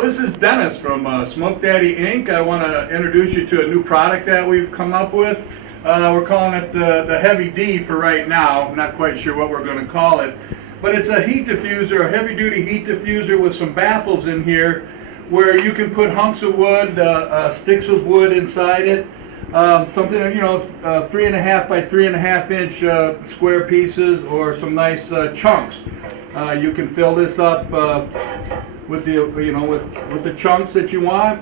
Hello, this is Dennis from Smoke Daddy Inc. I want to introduce you to a new product that we've come up with. We're calling it the Heavy D for right now. I'm not quite sure what we're going to call it. But it's a heat diffuser, a heavy duty heat diffuser with some baffles in here where you can put hunks of wood, sticks of wood inside it. Something, 3.5 by 3.5 inch square pieces, or some nice chunks. You can fill this up with the with the chunks that you want,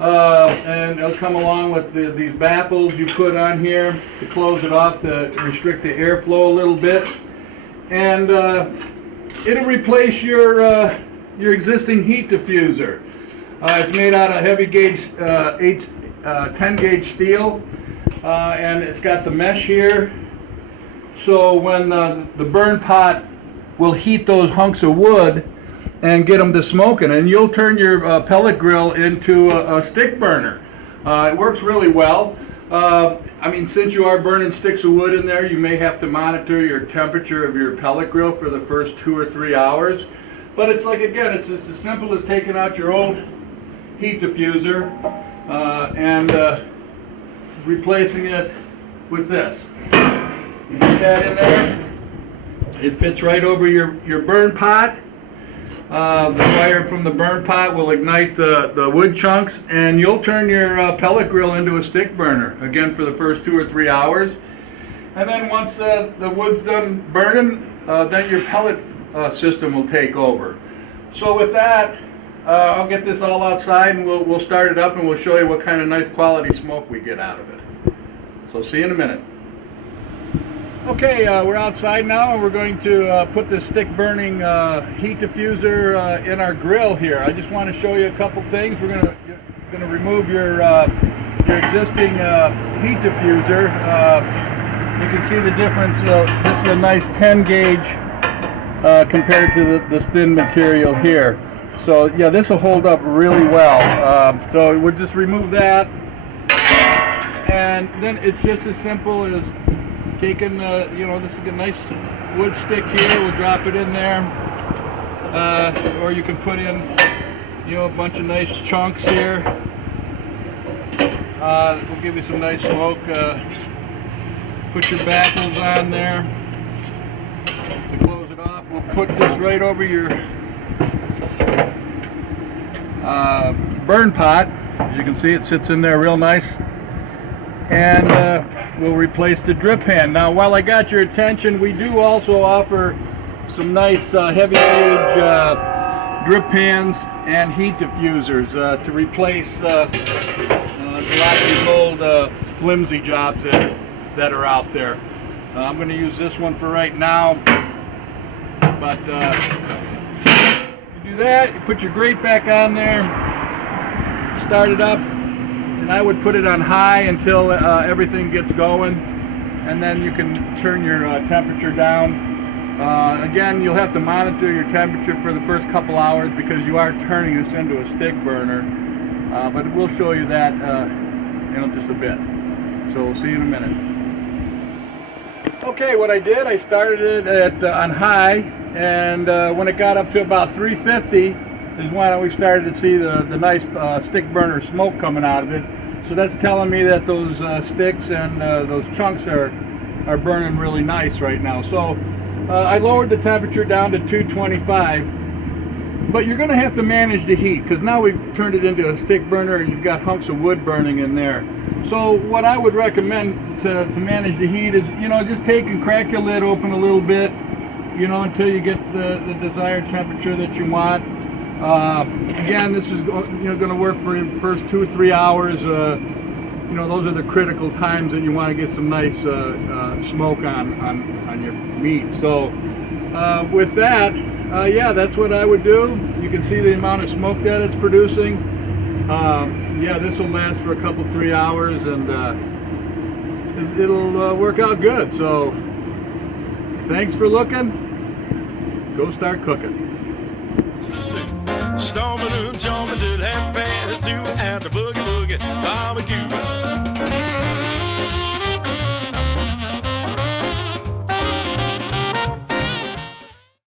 and it'll come along with these baffles you put on here to close it off to restrict the airflow a little bit, and it'll replace your existing heat diffuser. It's made out of heavy gauge 10 gauge steel, and it's got the mesh here, so when the burn pot will heat those hunks of wood and get them to smoking, and you'll turn your pellet grill into a stick burner. It works really well. I mean, since you are burning sticks of wood in there, you may have to monitor your temperature of your pellet grill for the first 2 or 3 hours. But it's like, again, it's just as simple as taking out your old heat diffuser and replacing it with this. You put that in there. It fits right over your burn pot. The fire from the burn pot will ignite the wood chunks, and you'll turn your pellet grill into a stick burner, again for the first 2 or 3 hours. And then once the wood's done burning, then your pellet system will take over. So with that, I'll get this all outside, and we'll start it up, and we'll show you what kind of nice quality smoke we get out of it. So see you in a minute. Okay, we're outside now, and we're going to put this stick burning heat diffuser in our grill here. I just want to show you a couple things. You're going to remove your existing heat diffuser. You can see the difference. This is a nice 10 gauge compared to this thin material here. So yeah, this will hold up really well. So we'll just remove that, and then it's just as simple as taking, this is a nice wood stick here. We'll drop it in there, or you can put in, a bunch of nice chunks here. We'll give you some nice smoke. Put your baffles on there to close it off. We'll put this right over your burn pot. As you can see, it sits in there real nice. And we'll replace the drip pan. Now, while I got your attention, we do also offer some nice heavy gauge drip pans and heat diffusers to replace a lot of these old flimsy jobs that are out there. I'm going to use this one for right now, but you do that, you put your grate back on there, start it up, and I would put it on high until everything gets going, and then you can turn your temperature down. Again, you'll have to monitor your temperature for the first couple hours because you are turning this into a stick burner, but we'll show you that in just a bit. So we'll see you in a minute. Okay, what I did, I started it on high, and when it got up to about 350 is when we started to see the nice stick burner smoke coming out of it. So that's telling me that those sticks and those chunks are burning really nice right now. So I lowered the temperature down to 225, but you're going to have to manage the heat because now we've turned it into a stick burner and you've got hunks of wood burning in there. So what I would recommend to manage the heat is, just take and crack your lid open a little bit, until you get the desired temperature that you want. Again, this is going to work for the first 2 or 3 hours. Those are the critical times that you want to get some nice smoke on your meat. So with that, yeah, that's what I would do. You can see the amount of smoke that it's producing. Yeah, this will last for a couple, 3 hours, and it'll work out good. So thanks for looking. Go start cooking. Stomping and jumping till 2:30 and the boogie barbecue.